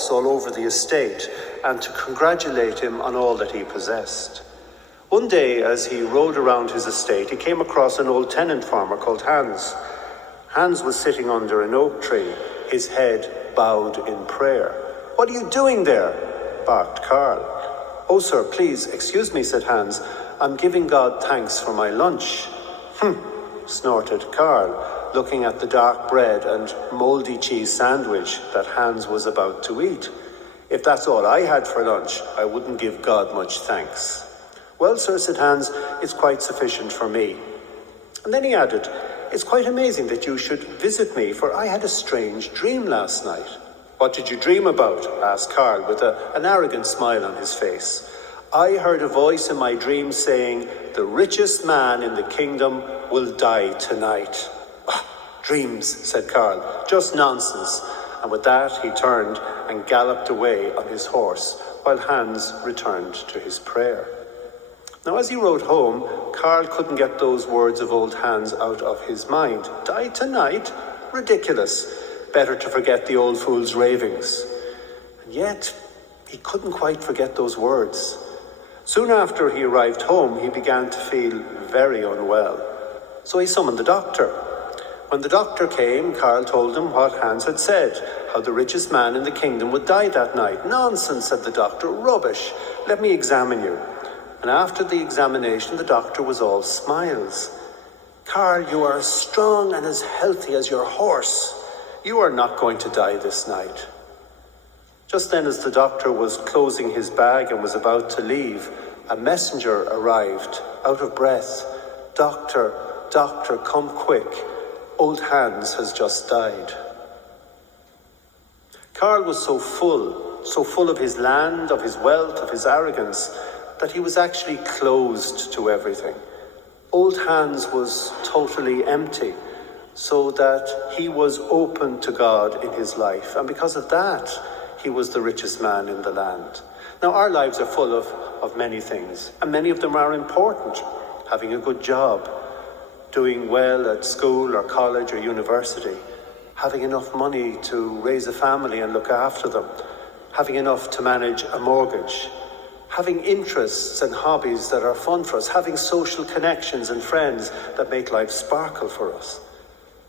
horse all over the estate and to congratulate him on all that he possessed. One day, as he rode around his estate, he came across an old tenant farmer called Hans. Hans was sitting under an oak tree, his head bowed in prayer. "What are you doing there?" barked Carl. "Oh, sir, please, excuse me," said Hans. "I'm giving God thanks for my lunch." Snorted Carl, looking at the dark bread and mouldy cheese sandwich that Hans was about to eat. "If that's all I had for lunch, I wouldn't give God much thanks." "Well, sir," said Hans, "it's quite sufficient for me." And then he added, "It's quite amazing that you should visit me, for I had a strange dream last night." "What did you dream about?" asked Carl with an arrogant smile on his face. "I heard a voice in my dream saying, 'The richest man in the kingdom will die tonight.'" "Dreams," said Carl, "just nonsense." And with that he turned and galloped away on his horse, while Hans returned to his prayer. Now, as he rode home, Carl couldn't get those words of old Hans out of his mind. Die tonight? Ridiculous. Better to forget the old fool's ravings. And yet, he couldn't quite forget those words. Soon after he arrived home, he began to feel very unwell. So he summoned the doctor. When the doctor came, Carl told him what Hans had said, how the richest man in the kingdom would die that night. "Nonsense," said the doctor. "Rubbish. Let me examine you." And after the examination, the doctor was all smiles. "Carl, you are as strong and as healthy as your horse. You are not going to die this night." Just then, as the doctor was closing his bag and was about to leave, a messenger arrived, out of breath. "Doctor, doctor, come quick. Old Hans has just died." Carl was so full of his land, of his wealth, of his arrogance, that he was actually closed to everything. Old Hans was totally empty, so that he was open to God in his life. And because of that, he was the richest man in the land. Now, our lives are full of many things, and many of them are important. Having a good job, doing well at school or college or university, having enough money to raise a family and look after them, having enough to manage a mortgage, having interests and hobbies that are fun for us, having social connections and friends that make life sparkle for us.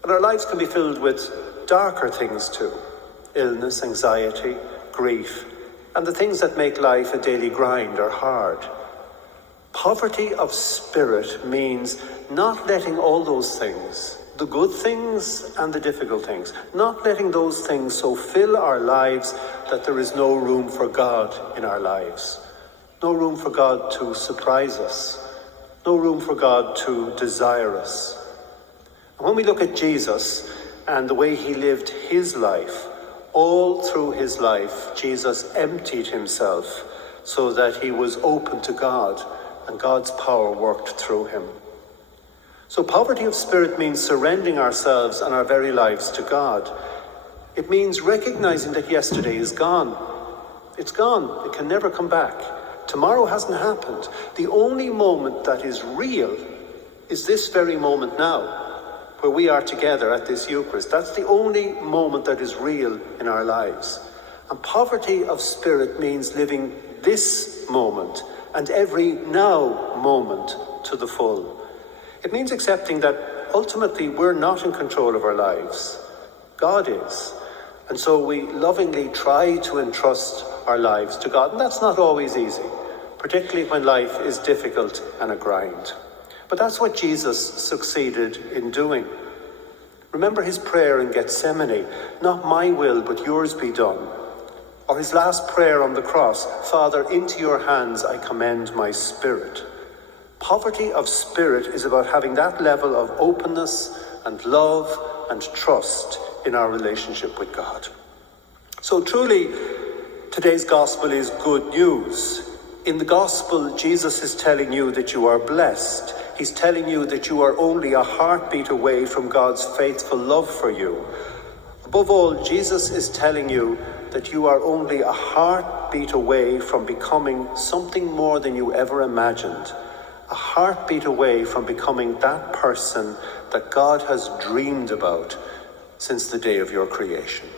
And our lives can be filled with darker things too: illness, anxiety, grief, and the things that make life a daily grind or hard. Poverty of spirit means not letting all those things, the good things and the difficult things, not letting those things so fill our lives that there is no room for God in our lives. No room for God to surprise us. No room for God to desire us. And when we look at Jesus and the way he lived his life, all through his life, Jesus emptied himself so that he was open to God and God's power worked through him. So poverty of spirit means surrendering ourselves and our very lives to God. It means recognizing that yesterday is gone. It's gone. It can never come back. Tomorrow hasn't happened. The only moment that is real is this very moment now, where we are together at this Eucharist. That's the only moment that is real in our lives. And poverty of spirit means living this moment and every now moment to the full. It means accepting that ultimately we're not in control of our lives. God is. And so we lovingly try to entrust our lives to God. And that's not always easy, particularly when life is difficult and a grind. But that's what Jesus succeeded in doing. Remember his prayer in Gethsemane, "Not my will, but yours be done." Or his last prayer on the cross, "Father, into your hands I commend my spirit." Poverty of spirit is about having that level of openness and love and trust in our relationship with God. So truly, today's gospel is good news. In the gospel, Jesus is telling you that you are blessed. He's telling you that you are only a heartbeat away from God's faithful love for you. Above all, Jesus is telling you that you are only a heartbeat away from becoming something more than you ever imagined. A heartbeat away from becoming that person that God has dreamed about since the day of your creation.